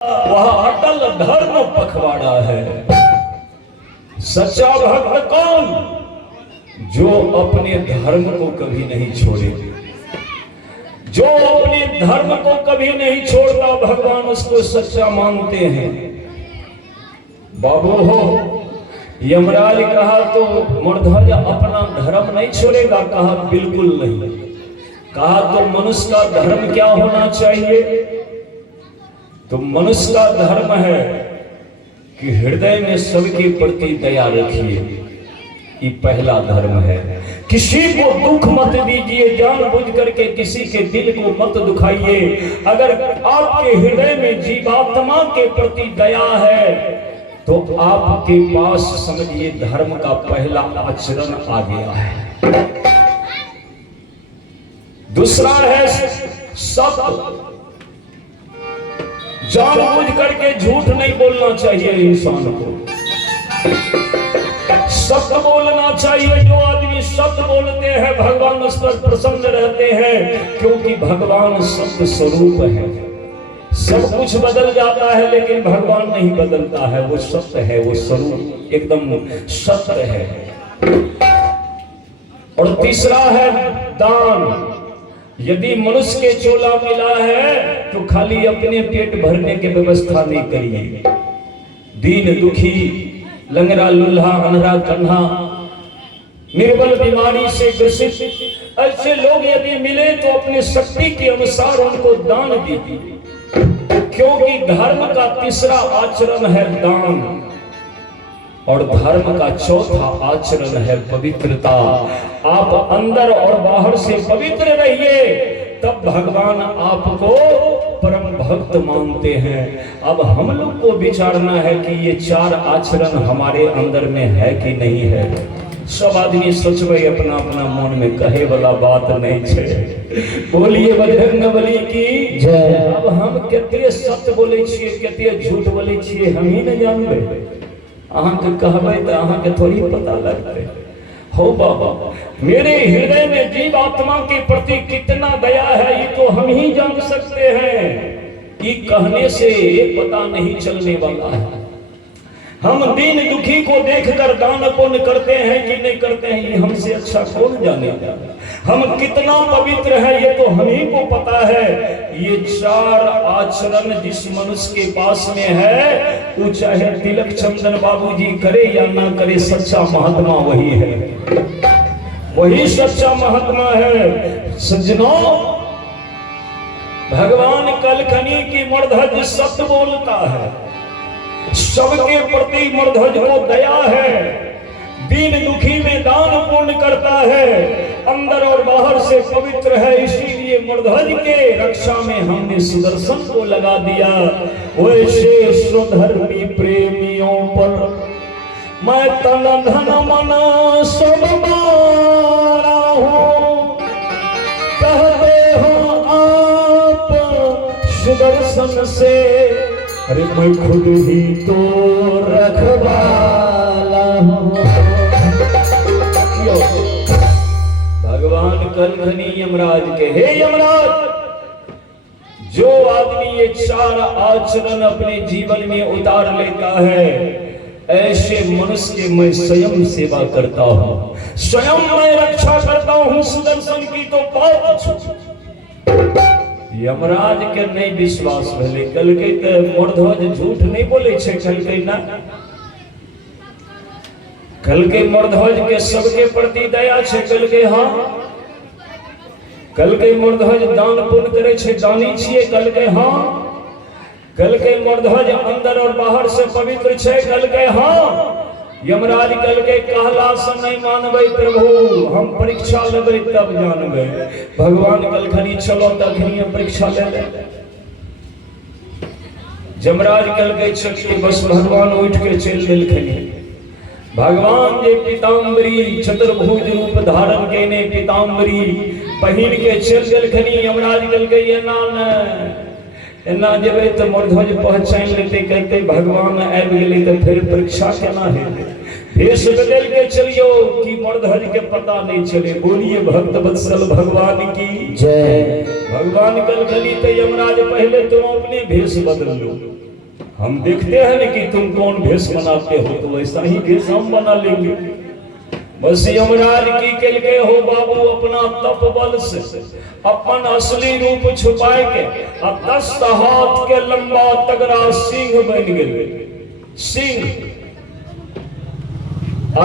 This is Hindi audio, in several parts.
वह अटल धर्म पखवाड़ा है। सच्चा भक्त कौन? जो अपने धर्म को कभी नहीं छोड़े, जो अपने धर्म को कभी नहीं छोड़ता, भगवान उसको सच्चा मानते हैं। बाबू हो, यमराज कहा तो मूर्धज अपना धर्म नहीं छोड़ेगा? कहा बिल्कुल नहीं। कहा तो मनुष्य का धर्म क्या होना चाहिए? तो मनुष्य का धर्म है कि हृदय में सबके प्रति दया रखिए, ये पहला धर्म है। किसी को दुख मत दीजिए, जानबूझ करके किसी के दिल को मत दुखाइए। अगर आपके हृदय में जीवात्मा के प्रति दया है तो आपके पास समझिए धर्म का पहला आचरण आ गया है। दूसरा है सत्य। जानबूझ करके झूठ नहीं बोलना चाहिए इंसान को, सत्य बोलना चाहिए। जो आदमी सत्य बोलते हैं भगवान उस पर प्रसन्न रहते हैं, क्योंकि भगवान सत्य स्वरूप है। सब कुछ बदल जाता है लेकिन भगवान नहीं बदलता है, वो सत्य है, वो स्वरूप एकदम सत्य है। और तीसरा है दान। यदि मनुष्य के चोला मिला है तो खाली अपने पेट भरने की व्यवस्था नहीं करिए। दीन दुखी, लंगड़ा लूल्हा, अनरा कन्हा, निर्बल बीमारी से ग्रसित ऐसे लोग यदि मिले तो अपने शक्ति के अनुसार उनको दान दीजिए, क्योंकि धर्म का तीसरा आचरण है दान और धर्म का चौथा आचरण है पवित्रता। आप अंदर और बाहर से पवित्र रहिए, तब भगवान आपको परम भक्त मानते हैं। अब हम लोग को विचारना है कि ये चार आचरण हमारे अंदर में है कि नहीं है। सब आदमी सोचबे अपना अपना मन में, कहे वाला बात नहीं है। बोलिए बजरंगबली की जय। अब हम केते सत्य बोले छिए, केते झूठ बोले छिए, हम ही नहीं जानबे। अहाँ के कहबे तो अहाँ के थोड़ी पता लगते हो। बाबा, मेरे हृदय में जीव आत्मा के प्रति कितना दया है ये तो हम ही जान सकते हैं। ये कहने से पता नहीं चलने वाला है। हम दीन दुखी को देखकर दान पुण्य करते हैं कि नहीं करते हैं, ये हमसे अच्छा कौन जानेगा। हम कितना पवित्र है ये तो हम ही को पता है। ये चार आचरण जिस मनुष्य के पास में है, वो चाहे तिलक चंदन बाबूजी करे या ना करे, सच्चा महात्मा वही है, वही सच्चा महात्मा है। सज्जनों, भगवान कलकनी की मूर्धज सत्य बोलता है, सबके प्रति मूर्धज को दया है, दीन दुखी में दान पुण्य करता है, अंदर और बाहर से पवित्र है। इसीलिए मूर्धज के रक्षा में हमने सुदर्शन को लगा दिया। वैसे स्वधर्मी प्रेमियों पर मैं तन धन मन सब मारा हूँ। कहते हो आप सुदर्शन से, अरे मैं खुद ही तो रखवाला हूँ। भगवान कलकनी यमराज के, हे यमराज, जो आदमी ये चार आचरण अपने जीवन में उतार लेता है, ऐसे मनुष्य की मैं स्वयं सेवा करता हूँ, स्वयं मैं रक्षा करता हूँ। सुदर्शन की तो बात यमराज के नहीं विश्वास भले। कल के मूर्धज झूठ नहीं बोले छे, कल के ना, कल के मूर्धज के सबके प्रति दया छे। कल के हाँ, कल के मूर्धज दान पुण्य करे छे, दानी छिए। कल के हाँ, कल के मूर्धज अंदर और बाहर से पवित्र छे। कल के हाँ, यमराज कल के कहला से नहीं मानबे प्रभु, हम परीक्षा लेबे तब जानबे। भगवान कलखनी चलो तखनी परीक्षा ले ले। यमराज कल के चलिए, बस भगवान उठ के चल देलखनी। भगवान जे पीताम्बरी चतुर्भुज रूप धारण केने पीताम्बरी पहिन के चल देलखनी। यमराज कल के ये एना जेबे तो मूर्धज पहचान लेते, कहते भगवान आबि गेलै तो फिर परीक्षा केना हेतै। भेष बदल के चलियो कि मूर्धज के पता नहीं चले। बोलिए भक्त वत्सल भगवान की जय। भगवान कलकली तो यमराज पहले तुम अपने भेष बदल लो। हम देखते हैं ना कि तुम कौन भेष बनाते हो, तो वैसा ही भेष हम बना लेंगे। बस यमराज की कल के हो बाबू अपना तप बल से अपन असली रूप छुपाए के 10 हाथ के लंबा तगड़ा सिंह बन गए। सिंह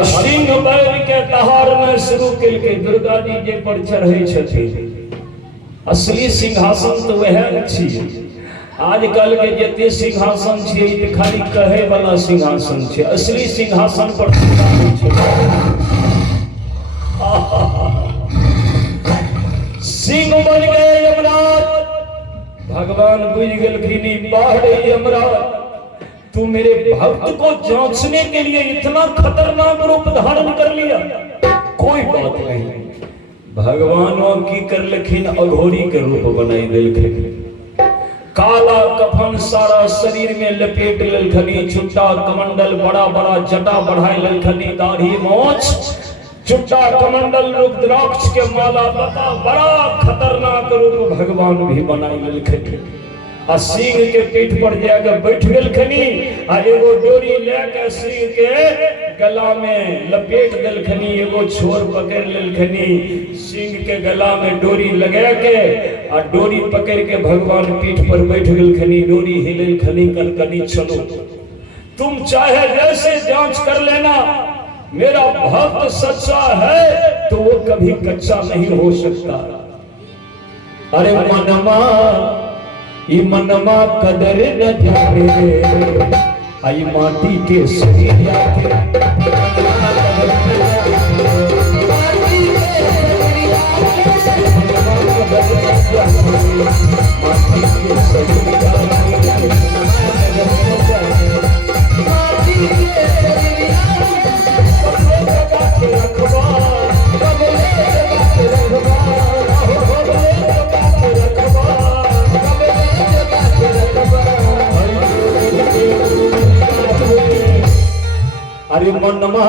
सिंह बैर के दहाड़ में शुरू कल के दुर्गा जी जे पर चढ़े छथिन। असली सिंहासन तो वह छी। आजकल के जते सिंहासन छे त खाली कहे वाला सिंहासन छे, असली सिंहासन पर सिंह बन गए यमराज। भगवान बुझ गलखिन बाहर यमराज तू मेरे भक्त को जांचने के लिए इतना खतरनाक रूप धारण कर लिया। कोई बात नहीं, भगवानों की कर लखिन अघोरी के रूप बनाई दिलखिन। काला कफन सारा शरीर में लपेट ललखनी, छुट्टा कमंडल बड़ा बड़ा जटा बढ़ाए ललखनी, दाढ़ी मोछ छुट्टा कमंडल रुद्राक्ष के माला बता बड़ा खतरनाक रूप भगवान भी बनाई ललखनी। आ सिंह के पीठ पर जाकर बैठ गलखनी आ एगो डोरी लेके सिंह के गला में लपेट दलखनी, एगो छोर पकड़ ललखनी, सिंह के गला में डोरी लगा के आ डोरी पकड़ के भगवान पीठ पर बैठ गलखनी। डोरी हिलखनी कलखनी चलो तुम चाहे जैसे जांच कर लेना, मेरा भक्त सच्चा है तो वो कभी कच्चा नहीं हो सकता। अरे मनमा ये मनमा कदर न जाने, आई माटी के शरीर अरे मनमा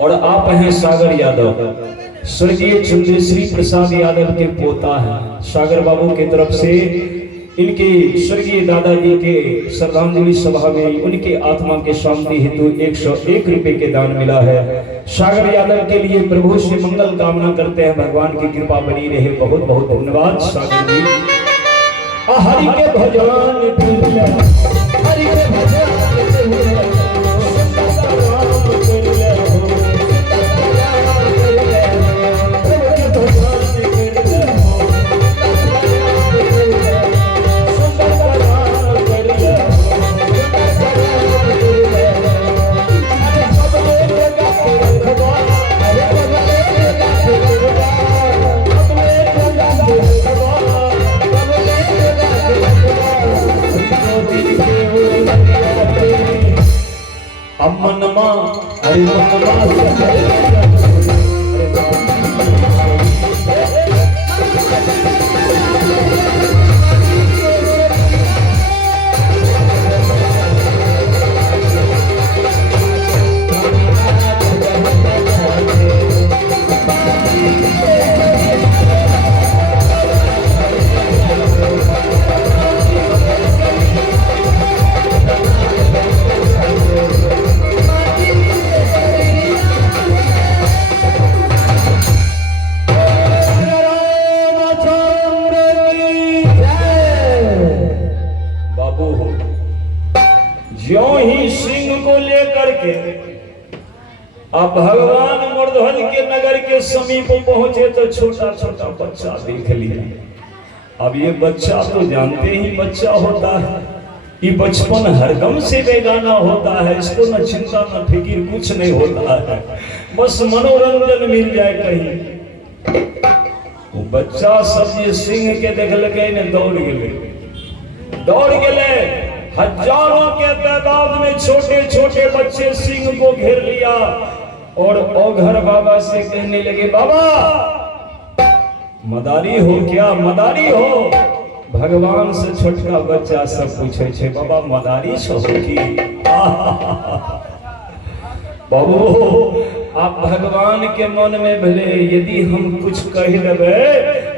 और आप हैं सागर यादव, स्वर्गीय चंद्रश्री प्रसाद यादव के पोता हैं। सागर बाबू की तरफ से इनके स्वर्गीय दादाजी के श्रद्धांजलि सभा में उनके आत्मा के शांति हेतु 101 रुपए के दान मिला है। सागर यादव के लिए प्रभु से मंगल कामना करते हैं, भगवान की कृपा बनी रहे। बहुत बहुत धन्यवाद सागर जी। हरि के भजन हरि के भजन मनमा अरे मनमा ज्यों ही सिंह को लेकर के अब भगवान मूर्धज के नगर के समीप पहुंचे तो छोटा छोटा बच्चा देख लिया। अब ये बच्चा तो जानते ही बच्चा होता है, ये बचपन हरदम से बेगाना होता है, इसको न चिंता न फिक्र कुछ नहीं होता है, बस मनोरंजन मिल जाए कहीं। वो बच्चा सब ये सिंह के देख लगे ने दौड़ गए। हजारों के तादाद में छोटे छोटे बच्चे सिंह को घेर लिया और औघर बाबा से कहने लगे, बाबा मदारी हो क्या, मदारी हो? भगवान से छोटका बच्चा सब पूछे छे, बाबा मदारी छो की? बाबू आप भगवान के मन में भले यदि हम कुछ कह देवे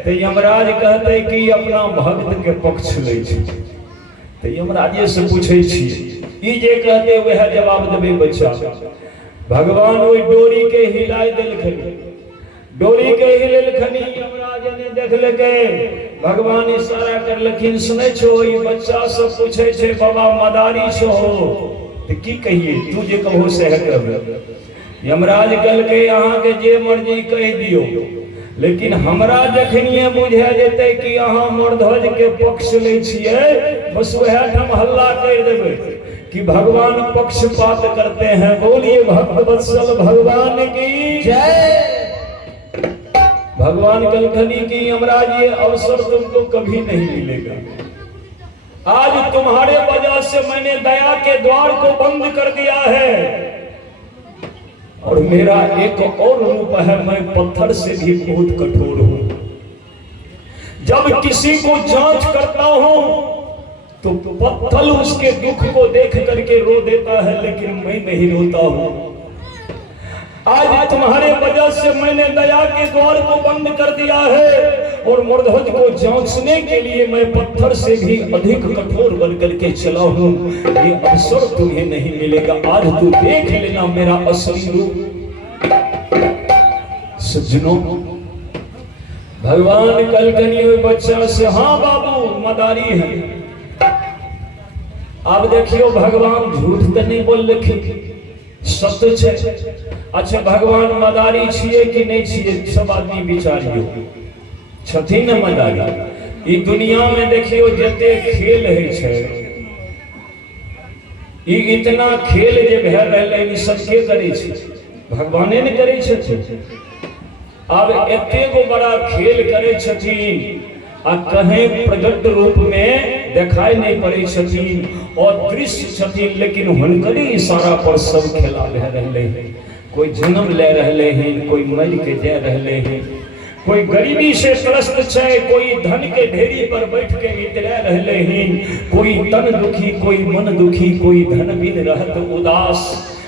तो यमराज कहते कि अपना भक्त के पक्ष ले छे, तो यमराजे से पूछे छी, ई जे कहते वह जवाब देवे बच्चा। भगवान वही डोरी के हिलाई देलखिन, डोरी के हिलेलखिन, यमराज ने देख लगे, भगवान इशारा करलखिन, सुनै छो ई बच्चा सब पूछे छे बाबा मदारी छो, तो की कहिए तू जे कहो से करब। यमराज कहलकै अहाँ के जे मर्जी कह दियो, लेकिन हमरा जखनिए बुझा जेते कि अहाँ मूर्धज के पक्ष ले छिए, बस वह ठाम हल्ला कर देबै कि भगवान पक्षपात करते हैं। बोलिए भक्त वत्सल भगवान की जय। भगवान कलखनी की यमराज ये अवसर तुमको कभी नहीं मिलेगा, आज तुम्हारे वजह से मैंने दया के द्वार को बंद कर दिया है, और मेरा एक और रूप है, मैं पत्थर से भी बहुत कठोर हूं। जब किसी को जांच करता हूं तो पत्थर उसके दुख को देख करके रो देता है, लेकिन मैं नहीं रोता हूं। आज तुम्हारे वजह से मैंने दया के द्वार को बंद कर दिया है, और मूर्धज को जांचने के लिए मैं पत्थर से भी अधिक कठोर बन करके चला हूं। ये अवसर तुम्हें नहीं मिलेगा, आज तू देख लेना मेरा असली रूप। सज्जनों, भगवान कलकनी हुए बच्चा से, हाँ बाबू मदारी है। अब देखियो भगवान झूठ तो नहीं बोल रखी, सत्य छे। अच्छा भगवान मदारी छिए कि नहीं छिए, सब आदमी विचारियो, छथिन न मदारी। ई दुनिया में देखियो जते खेल है छे, ई इतना खेल जे भे रहले ई सब के करे छे, भगवाने ने करे छथिन। अब एते गो बड़ा खेल करे छथिन आ कहीं प्रगट रूप में दिखाई नहीं पड़े छथिन और दृश्य छथिन, लेकिन हुनकरी इशारा पर सब खेला रह रहले हैं। कोई जन्म ले रहले हैं, कोई मर के जा रहले हैं, कोई गरीबी से त्रस्त छे, कोई धन के ढेरी पर बैठ के इतरा रहले हैं, कोई तन दुखी, कोई मन दुखी, कोई धन बिन रहत उदास।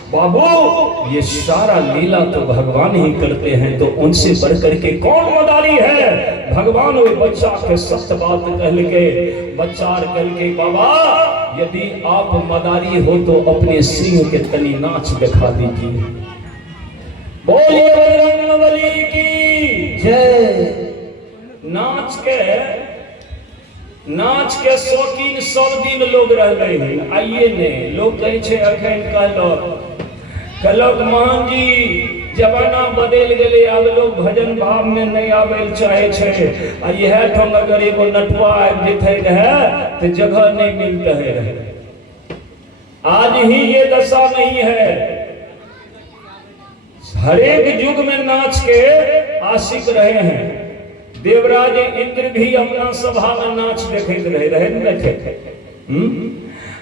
बाबू ये सारा लीला तो भगवान ही करते हैं, तो उनसे बढ़कर के कौन मदारी है? भगवान वो बच्चा के सत्य बात कहल के, बच्चा कहल के, बाबा यदि आप मदारी हो तो अपने सिंह के तनी नाच दिखा दीजिए। बोलिए बजरंगबली की जय। नाच के शौकीन सब दिन लोग रह गए हैं। आइए ने लोग कहे छे अखन कहलक मान जी जमाना बदल गए, अब लोग भजन भाव में नहीं आवे चाहे छे। आ यह ठम अगर एगो नटवा आबि जेते रहे तो जगह नहीं मिलते रहे। आज ही ये दशा नहीं है, हरेक युग में नाच के आशिक रहे हैं। देवराज इंद्र भी अपना सभा में नाच देखते रहे।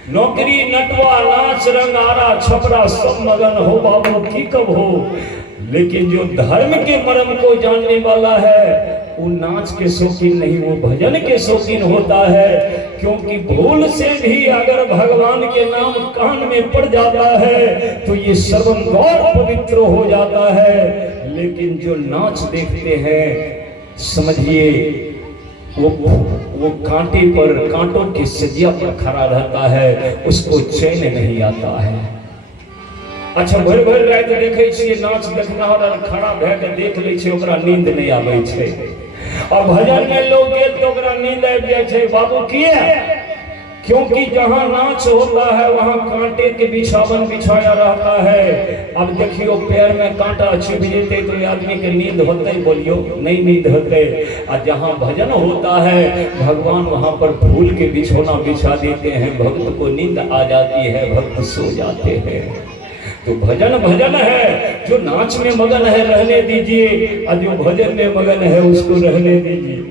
नौकरी नटवा नाच रंगारा छपरा सब मगन हो, बाबू की कब हो, लेकिन जो धर्म के मर्म को जानने वाला है वो नाच के शौकीन नहीं, वो भजन के शौकीन होता है। क्योंकि भूल से भी अगर भगवान के नाम कान में पड़ जाता है तो ये श्रवण गौर पवित्र हो जाता है। लेकिन जो नाच देखते हैं समझिए वो कांटे पर, कांटों की सजिया पर खड़ा रहता है, उसको चैन नहीं आता है। अच्छा भर भर रात देखे छिए नाच देखना और खड़ा भे के देख ले छे, ओकरा नींद नहीं आवे छे। और भजन में लोग गेल तो ओकरा नींद आबि जाय छे। बाबू किए क्योंकि जहाँ नाच होता है वहाँ कांटे के बिछावन बिछाया रहता है। अब देखियो पैर में कांटा छिप जेते तो आदमी के नींद होते, बोलियो नहीं नींद होते। और जहाँ भजन होता है भगवान वहाँ पर फूल के बिछौना बिछा देते हैं, भक्त को नींद आ जाती है, भक्त सो जाते हैं। तो भजन भजन है, जो नाच में मगन है रहने दीजिए, और जो भजन में मगन है उसको रहने दीजिए।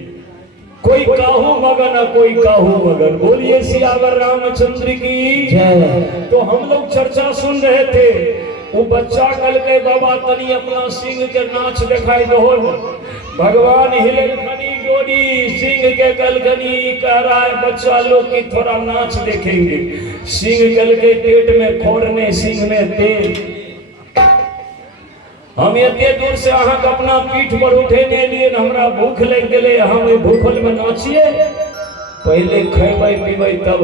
कोई काहू मगन है, कोई काहू मगन। बोलिए सियावर रामचंद्र की जय। तो हम लोग चर्चा सुन रहे थे, वो बच्चा कल के बाबा तनी अपना सिंह के नाच दिखाई दो। भगवान हिले खनी गोरी सिंह के कलकनी कह रहा है बच्चा लोग की थोड़ा नाच देखेंगे। सिंह कल के पेट में खोरने सिंह में तेल। हम इतने दूर से अहाँ अपना पीठ पर उठे नहीं लिए, हमरा भूख लग गए, हम भूखल में नाचिए। पहले खेबै पीबै तब।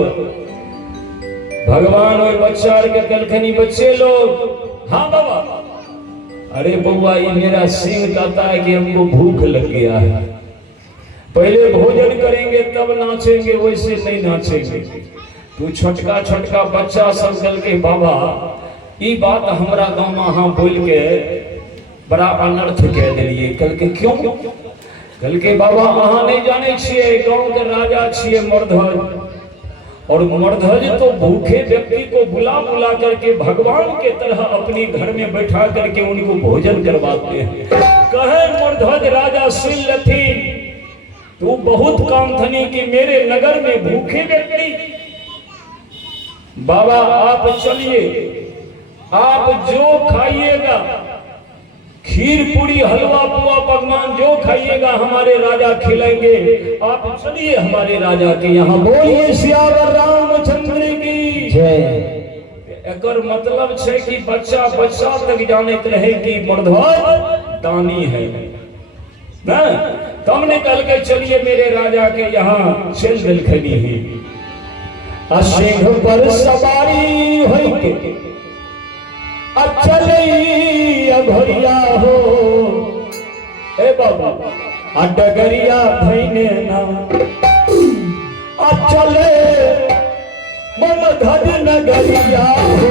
भगवान वही बच्चा के कलखनी बच्चे लोग, हाँ बाबा, अरे बउआ ये मेरा सिंह कहता है कि हमको भूख लग गया है, पहले भोजन करेंगे तब नाचेंगे, वैसे नहीं नाचेंगे। तू छोटका छोटका बच्चा सब कल के बाबा ये बात हमारा गाँव में हाँ बोल के बड़ा अनर्थ कह दिलिए। कल के क्यों? कल के बाबा अहाँ नहीं जाने छिए, गाँव के राजा छिए मर्धज, और मर्धज तो भूखे व्यक्ति को बुला बुला करके भगवान के तरह अपने घर में बैठा करके उनको भोजन करवाते हैं। कहे मर्धज राजा सुन लथी, तू बहुत काम धनी कि मेरे नगर में भूखे व्यक्ति। बाबा आप चलिए, आप जो खाइएगा खीर पूरी हलवा पुआ पकवान जो खाइएगा हमारे राजा खिलाएंगे। आप चलिए हमारे राजा के यहाँ। बोलिए सियावर रामचंद्र की जय। एकर मतलब है कि बच्चा बच्चा तक जानते रहे कि मर्धज दानी है ना। तब निकल के चलिए मेरे राजा के यहाँ चल दिल खनी है। सिंह पर सवारी होके अघरिया हो ए बाबा डगरिया धैने ना चले मन धज नगरिया हो।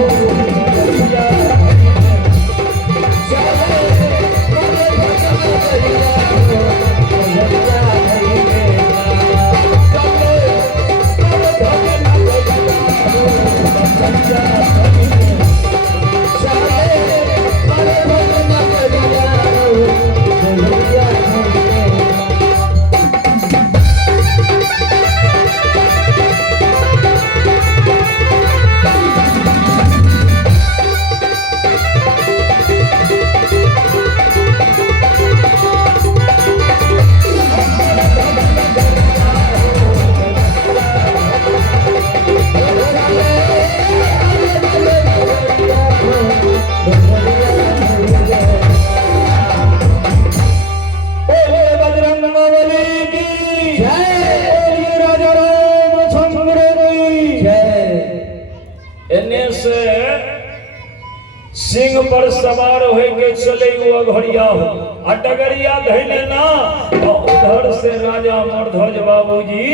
सिंह पर सवार होके चले अघरिया हो डगरिया धैले ना। उधर से राजा मर्धज बाबूजी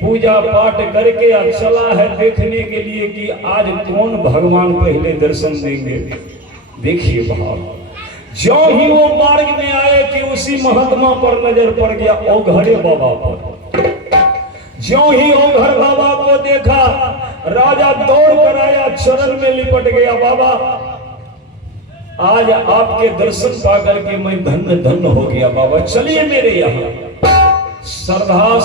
पूजा पाठ करके चला है देखने के लिए कि आज कौन भगवान पहले दर्शन देंगे। देखिए भाव, जो ही वो मार्ग में आए कि उसी महात्मा पर नजर पड़ गया, ओघरे बाबा पर। जो ही ओघर बाबा को देखा राजा दौड़ कर आया, चरण में लिपट गया। बाबा आज आपके दर्शन पा करके मैं धन्य धन्य हो गया। बाबा चलिए मेरे यहाँ। श्रद्धा